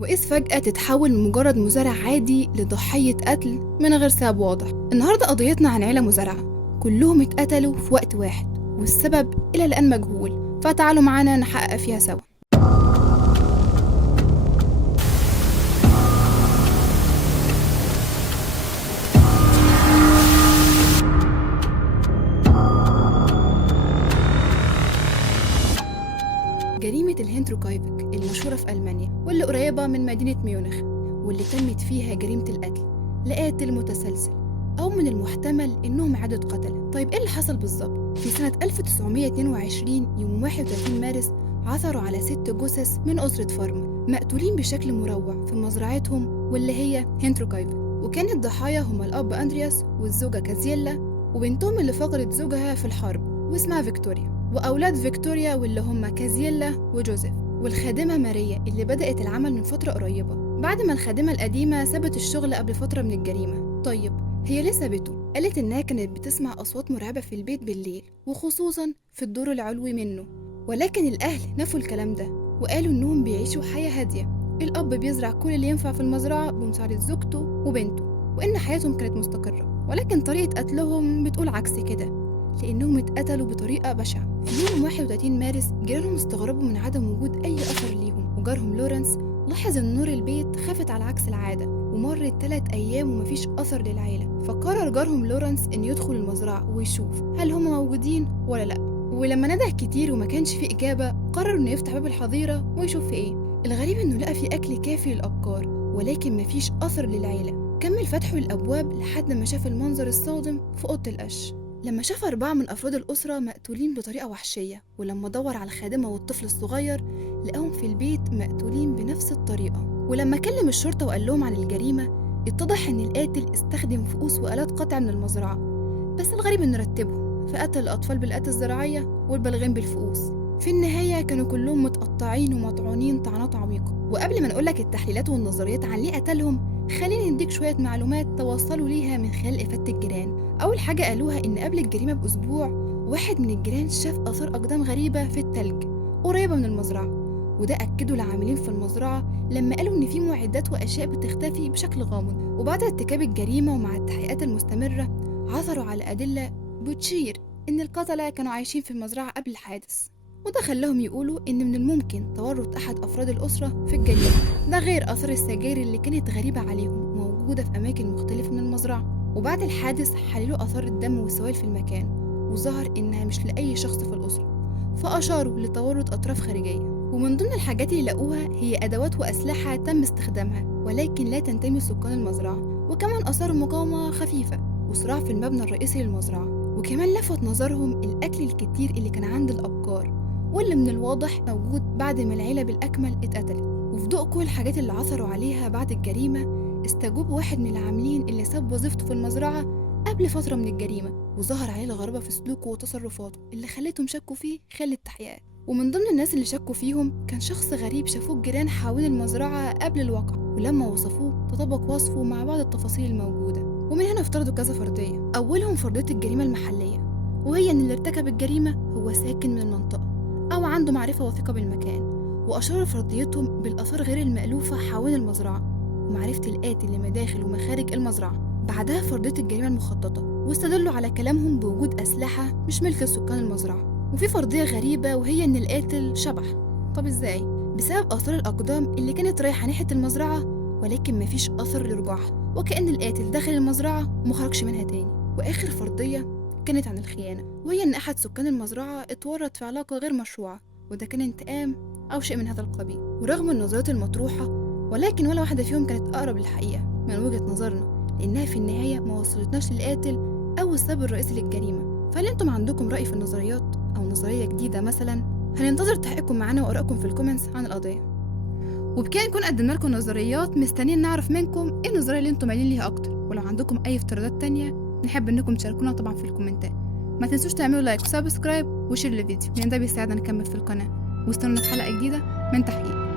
وإذ فجأة تتحول من مجرد مزارع عادي لضحية قتل من غير سبب واضح. النهاردة قضيتنا عن عيلة مزارعة كلهم اتقتلوا في وقت واحد، والسبب إلى الآن مجهول، فتعالوا معانا نحقق فيها سوا. جريمة الهينتروكايفك المشهورة في ألمانيا واللي قريبة من مدينة ميونخ، واللي تمت فيها جريمة القتل لقاتل متسلسل، أو من المحتمل إنهم عدة قتلة. طيب إيه اللي حصل بالظبط؟ في سنة 1922 يوم 31 مارس عثروا على 6 جثث من أسرة فارما مقتولين بشكل مروع في مزرعتهم واللي هي هينتروكايفك. وكان الضحايا هما الأب أندرياس والزوجة كازييلا وبنتهم اللي فقدت زوجها في الحرب واسمها فيكتوريا، وأولاد فيكتوريا واللي هم كازييلا وجوزيف، والخادمة ماريا اللي بدأت العمل من فترة قريبة بعد ما الخادمة القديمة سابت الشغل قبل فترة من الجريمة. طيب هي ليه سابته؟ قالت إنها كانت بتسمع أصوات مرعبة في البيت بالليل، وخصوصا في الدور العلوي منه، ولكن الأهل نفوا الكلام ده وقالوا إنهم بيعيشوا حياة هادية، الأب بيزرع كل اللي ينفع في المزرعة بمساعدة زوجته وبنته، وإن حياتهم كانت مستقرة. ولكن طريقة قتلهم بتقول عكس كده، لأنهم اتقتلوا بطريقة بشعة. في يوم 31 مارس جيرانهم استغربوا من عدم وجود أي أثر ليهم، وجارهم لورنس لاحظ إن نور البيت خافت على عكس العادة، ومرت 3 أيام ومفيش أثر للعيلة. فقرر جارهم لورنس إن يدخل المزرعة ويشوف هل هم موجودين ولا لأ، ولما نده كتير وما كانش فيه إجابة قرر إنه يفتح باب الحظيرة ويشوف في إيه. الغريب إنه لقى فيه أكل كافي للأبقار، ولكن مفيش أثر للعيلة. كمل فتحه الأبواب لحد ما شاف المنظر الصادم في أوضة القش. لما شاف 4 من أفراد الأسرة مقتولين بطريقة وحشية، ولما دور على الخادمة والطفل الصغير لقاهم في البيت مقتولين بنفس الطريقة. ولما كلم الشرطة وقال لهم عن الجريمة اتضح إن القاتل استخدم فؤوس وآلات قطع من المزرعة، بس الغريب إنه رتبهم فقتل الأطفال بالآلات الزراعية والبالغين بالفؤوس. في النهاية كانوا كلهم متقطعين ومطعونين طعنات عميقة. وقبل ما نقولك التحليلات والنظريات عن ليه قتلهم، خليني نديك شوية معلومات توصلوا ليها من خلال إفادة الجيران. أول حاجة قالوها إن قبل الجريمة بأسبوع واحد من الجيران شاف آثار أقدام غريبة في التلج قريبة من المزرعة، وده أكدوا العاملين في المزرعة لما قالوا إن في معدات وأشياء بتختفي بشكل غامض. وبعد ارتكاب الجريمة ومع التحقيقات المستمرة عثروا على أدلة بتشير إن القتلة كانوا عايشين في المزرعة قبل الحادث، وده خلاهم يقولوا إن من الممكن تورط أحد أفراد الأسرة في الجريمة، ده غير آثار السجاير اللي كانت غريبة عليهم موجودة في أماكن مختلفة من المزرعة. وبعد الحادث حللوا آثار الدم والسوائل في المكان، وظهر إنها مش لأي شخص في الأسرة، فأشاروا لتورط أطراف خارجية. ومن ضمن الحاجات اللي لقوها هي أدوات وأسلحة تم استخدامها ولكن لا تنتمي لسكان المزرعة، وكمان آثار مقاومة خفيفة وصراع في المبنى الرئيسي للمزرعة. وكمان لفت نظرهم الأكل الكتير اللي كان عند الأبقار، واللي من الواضح موجود بعد ما العيلة بالأكمل اتقتلت. وفي ضوء كل الحاجات اللي عثروا عليها بعد الجريمة استجوب واحد من العاملين اللي ساب وظيفته في المزرعة قبل فترة من الجريمة، وظهر عليه الغرابة في سلوكه وتصرفاته اللي خلتهم شكوا فيه خلال التحقيقات. ومن ضمن الناس اللي شكوا فيهم كان شخص غريب شافوه الجيران حوالين المزرعة قبل الواقع، ولما وصفوه تطابق وصفه مع بعض التفاصيل الموجودة. ومن هنا افترضوا كذا فرضية. أولهم فرضية الجريمة المحلية، وهي إن اللي ارتكب الجريمة هو ساكن من المنطقة أو عنده معرفة وثيقة بالمكان، وأشاروا فرضيتهم بالآثار غير المألوفة حوالين المزرعة ومعرفة القاتل لمداخل ومخارج المزرعة. بعدها فرضية الجريمة المخططة، واستدلوا على كلامهم بوجود أسلحة مش ملك سكان المزرعة. وفي فرضية غريبة وهي إن القاتل شبح. طب إزاي؟ بسبب آثار الأقدام اللي كانت رايحة ناحية المزرعة ولكن مفيش أثر لرجوعها، وكأن القاتل دخل المزرعة ومخرجش منها تاني. وآخر فرضية كانت عن الخيانة، وهي إن أحد سكان المزرعة اتورط في علاقة غير مشروعة، وده كان انتقام أو شيء من هذا القبيل. ورغم النظريات المطروحة ولكن ولا واحدة فيهم كانت أقرب للحقيقة من وجهة نظرنا، لأنها في النهاية ما وصلتناش للقاتل أو السبب الرئيسي للجريمة. فهل أنتم عندكم رأي في النظريات أو نظرية جديدة مثلا؟ هننتظر تحقيقكم معنا وآرائكم في الكومنتس عن القضية. وبكده نكون قدمنا لكم نظريات، مستنيين نعرف منكم ايه النظرية اللي انتم مايلين ليها أكتر، ولو عندكم أي افتراضات تانية نحب انكم تشاركونا طبعا في الكومنتات. ما تنسوش تعملوا لايك وسبسكرايب وشير للفيديو لأن ده بيساعدنا نكمل في القناة، واستنونا في حلقة جديدة من تحقيق.